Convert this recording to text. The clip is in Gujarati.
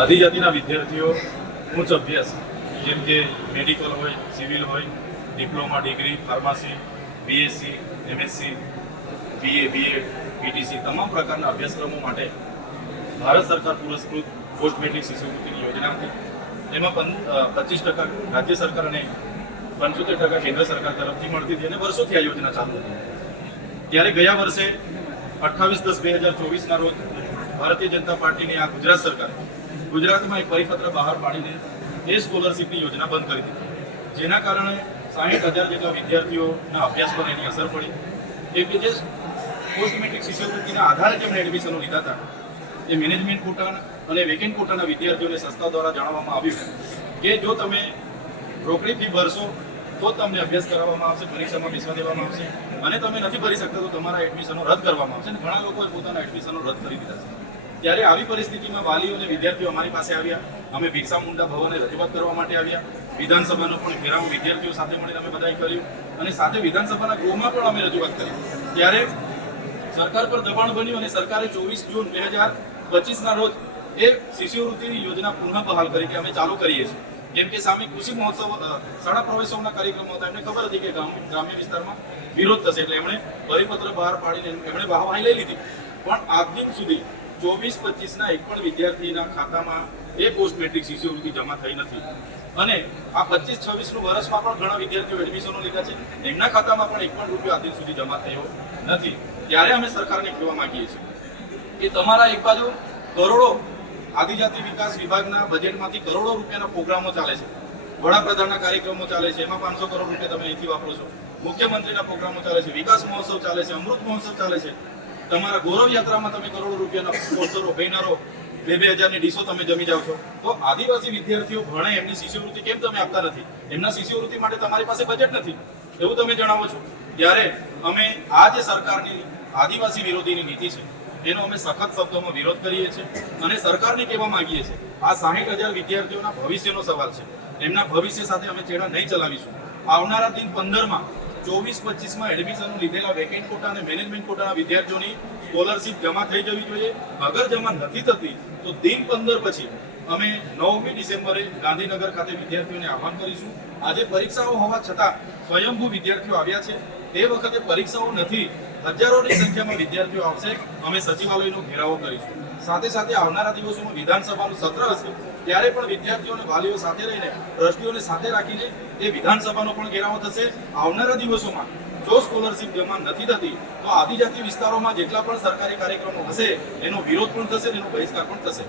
આદિજાતિના વિદ્યાર્થીઓ ઉચ્ચ અભ્યાસ જેમ કે મેડિકલ હોય સિવિલ હોય diploma degree pharmacy BSc MSc BA BEd PTC તમામ પ્રકારના અભ્યાસક્રમો માટે ભારત સરકાર પુરસ્કૃત પોસ્ટ મેટ્રિક શિષ્યવૃત્તિની યોજના હતી એમાં પચીસ ટકા રાજ્ય સરકાર અને પંચોતેર ટકા કેન્દ્ર સરકાર તરફથી મળતી હતી અને વર્ષોથી આ યોજના ચાલુ હતી ત્યારે ગયા વર્ષે અઠ્ઠાવીસ દસ બે હજાર ચોવીસના રોજ ભારતીય જનતા પાર્ટીની આ ગુજરાત સરકાર ગુજરાતમાં એક પરિપત્ર બહાર પાડીને એ સ્કોલરશીપની યોજના બંધ કરી દીધી જેના કારણે સાહીઠ હજાર જેટલા વિદ્યાર્થીઓના અભ્યાસ પર એની અસર પડી એ કે જે પોસ્ટ મેટ્રિક શિષ્યવૃત્તિના આધારે જેમણે એડમિશનો લીધા હતા એ મેનેજમેન્ટ કોટા અને વેકેન્ટ કોટાના વિદ્યાર્થીઓને સંસ્થા દ્વારા જણાવવામાં આવ્યું કે જો તમે રોકડી ફી ભરશો તો તમને અભ્યાસ કરાવવામાં આવશે પરીક્ષામાં બેસવા દેવામાં આવશે અને તમે નથી ભરી શકતા તો તમારા એડમિશનો રદ કરવામાં આવશે અને ઘણા લોકોએ પોતાના એડમિશનો રદ કરી દીધા છે ત્યારે આવી પરિસ્થિતિમાં વાલીઓ અને વિદ્યાર્થીઓ અમારી પાસે આવ્યા અમે બિરસા મુંડા ભવને રજૂઆત કરવા માટે આવ્યા વિધાનસભાનો પણ ઘેરાવો વિદ્યાર્થીઓ સાથે મળીને અમે બધાએ કર્યું અને સાથે વિધાનસભાના ગૃહમાં પણ અમે રજૂઆત કરી ત્યારે સરકાર પર દબાણ બન્યું અને સરકારે ચોવીસ જૂન બે હજાર પચીસના રોજ એ શિષ્યવૃત્તિની યોજના પુનઃ બહાલ કરી કે અમે ચાલુ કરીએ છીએ જેમ કે સામે કૃષિ મહોત્સવ શાળા પ્રવેશોના કાર્યક્રમો હતા એમને ખબર હતી કે ગ્રામ્ય વિસ્તારમાં વિરોધ થશે એટલે એમણે પરિપત્ર બહાર પાડીને એમણે વાહવાહી લઈ લીધી પણ આજ દિન સુધી ચોવીસ પચીસના એક પણ વિદ્યાર્થીના ખાતામાં એ પોસ્ટ મેટ્રિક શિષ્યવૃત્તિ જમા થઈ નથી અને આ પચીસ છવ્વીસનું વર્ષમાં પણ ઘણા વિદ્યાર્થીઓ એડમિશનો લીધા છે એમના ખાતામાં પણ એક પણ રૂપિયો આદિલ સુધી જમા થયો નથી ત્યારે અમે સરકારને કહેવા માગીએ છીએ કે તમારા એક બાજુ કરોડો આદિજાતિ વિકાસ વિભાગના બજેટમાંથી કરોડો રૂપિયાના પ્રોગ્રામો ચાલે છે વડાપ્રધાનના કાર્યક્રમો ચાલે છે એમાં પાંચસો કરોડ રૂપિયા તમે અહીંથી વાપરો છો મુખ્યમંત્રીના પ્રોગ્રામો ચાલે છે વિકાસ મહોત્સવ ચાલે છે અમૃત મહોત્સવ ચાલે છે તમારા ગૌરવ યાત્રામાં તમે કરોડો રૂપિયાના પોસ્ટરો બેનરો બે બે હજારની ડીશો તમે જમી જાવ છો તો આદિવાસી વિદ્યાર્થીઓ ભણે એમની શિષ્યવૃત્તિ કેમ તમે આપતા નથી એમના શિષ્યવૃત્તિ માટે તમારી પાસે બજેટ નથી એવું તમે જણાવો છો ત્યારે અમે આ જે સરકારની આદિવાસી વિરોધીની નીતિ છે એનો અમે સખત શબ્દોમાં વિરોધ કરીએ છીએ અને સરકારને કહેવા માંગીએ છીએ આ સાહીઠ હજાર વિદ્યાર્થીઓના ભવિષ્યનો સવાલ છે એમના ભવિષ્ય સાથે અમે ચેડા નહીં ચલાવીશું આવનારા દિન પંદરમાં ચોવીસ પચીસમાં એડમિશન લીધેલા વેકેન્ટ કોટા અને મેનેજમેન્ટ કોટાના વિદ્યાર્થીઓની સ્કોલરશીપ જમા થઈ જવી જોઈએ અગર જમા નથી થતી તો દિન પંદર પછી અમે નવમી ડિસેમ્બરે ગાંધીનગર ખાતે વિદ્યાર્થીઓને આહવાન કરીશું આજે પરીક્ષાઓ હોવા છતાં સ્વયંભૂ વિદ્યાર્થીઓ આવ્યા છે તે વખતે પરીક્ષાઓ નથી હજારોની સંખ્યામાં વિદ્યાર્થીઓ આવશે અમે સચિવાલયનો ઘેરાવો કરીશું સાથે સાથે આવનારા દિવસોમાં વિધાનસભાનું સત્ર હશે ત્યારે પણ વિદ્યાર્થીઓને વાલીઓ સાથે રહીને ટ્રસ્ટીઓને સાથે રાખીને એ વિધાનસભાનો પણ ઘેરાવો થશે આવનારા દિવસોમાં જો સ્કોલરશિપ જમા નથી થતી તો આદિજાતિ વિસ્તારોમાં જેટલા પણ સરકારી કાર્યક્રમો હશે એનો વિરોધ પણ થશે એનો બહિષ્કાર પણ થશે